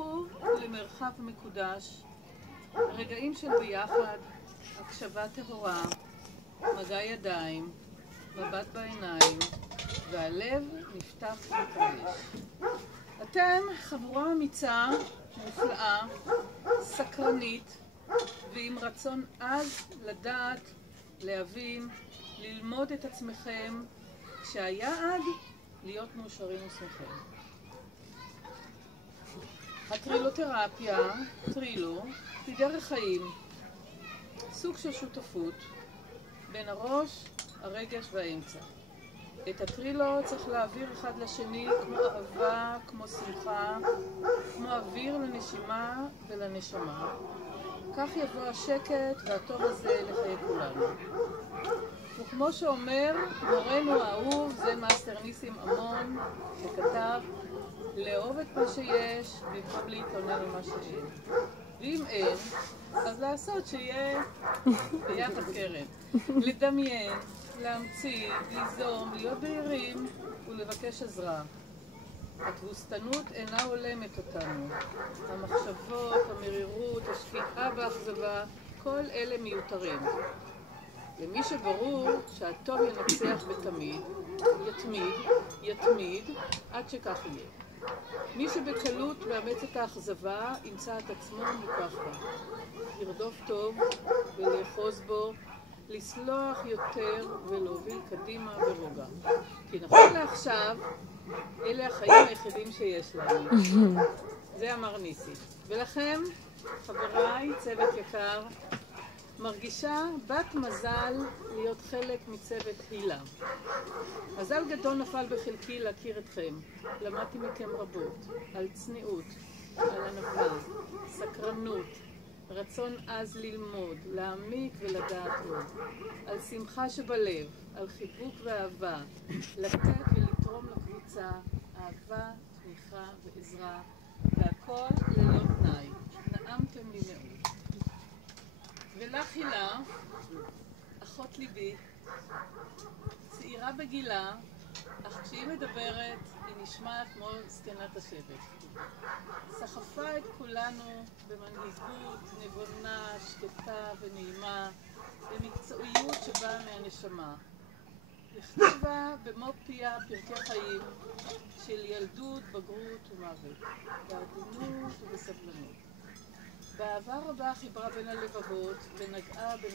הפכו למרחב מקודש, רגעים של ביחד, הקשבה טהורה, מגע ידיים, מבט בעיניים, והלב נפתח ומתרגש. אתם חבורה אמיצה, מופלאה, סקרנית, ועם רצון עז לדעת, להבין, ללמוד את עצמכם, כשהיעד להיות מאושרים ושמחים. הטרילותרפיה, טרילו, היא דרך חיים, סוג של שותפות בין הראש, הרגש והאמצע. את הטרילו צריך להעביר אחד לשני כמו אהבה, כמו שמחה, כמו אוויר לנשימה ולנשמה. כך יבוא השקט והטוב הזה לחיי כולנו. וכמו שאומר מורנו האהוב, זה מאסטר ניסים עמון, שכתב, לאהוב את מה שיש במקום להתלונן על מה שאין. ואם אין, אז לעשות שיהיה ביחד קרן. לדמיין, להמציא, ליזום, להיות בהירים ולבקש עזרה. התבוסתנות אינה הולמת אותנו. המחשבות, המרירות, השקיעה באכזבה, כל אלה מיותרים. למי שברור שהטוב ינצח בתמיד, יתמיד, עד שכך יהיה. מי שבקלות מאמץ את האכזבה, ימצא את עצמו מוקף בה. לרדוף טוב ולאחוז בו, לסלוח יותר ולהוביל קדימה ברוגע. כי נכון לעכשיו, אלה החיים היחידים שיש לנו. זה אמר ניסי. ולכם, חבריי, צוות יקר, מרגישה בת מזל להיות חלק מצוות הילה. מזל גדול נפל בחלקי להכיר אתכם. למדתי מכם רבות, על צניעות, על ענווה, סקרנות, רצון עז ללמוד, להעמיק ולדעת עוד, על שמחה שבלב, על חיבוק ואהבה, לתת ולתרום לקבוצה, אהבה, תמיכה ועזרה, והכל ללא תנאי. נעמתם לי מאוד. ולך הילה, אחות ליבי, צעירה בגילה, אך כשהיא מדברת היא נשמעת כמו זקנת השבט. סחפה את כולנו במנהיגות נבונה, שקטה ונעימה, במקצועיות שבאה מהנשמה. הכתיבה במו פיה פרקי חיים של ילדות, בגרות ומוות, בעדינות ובסבלנות. באהבה רבה חיברה בין הלבבות ונגעה בין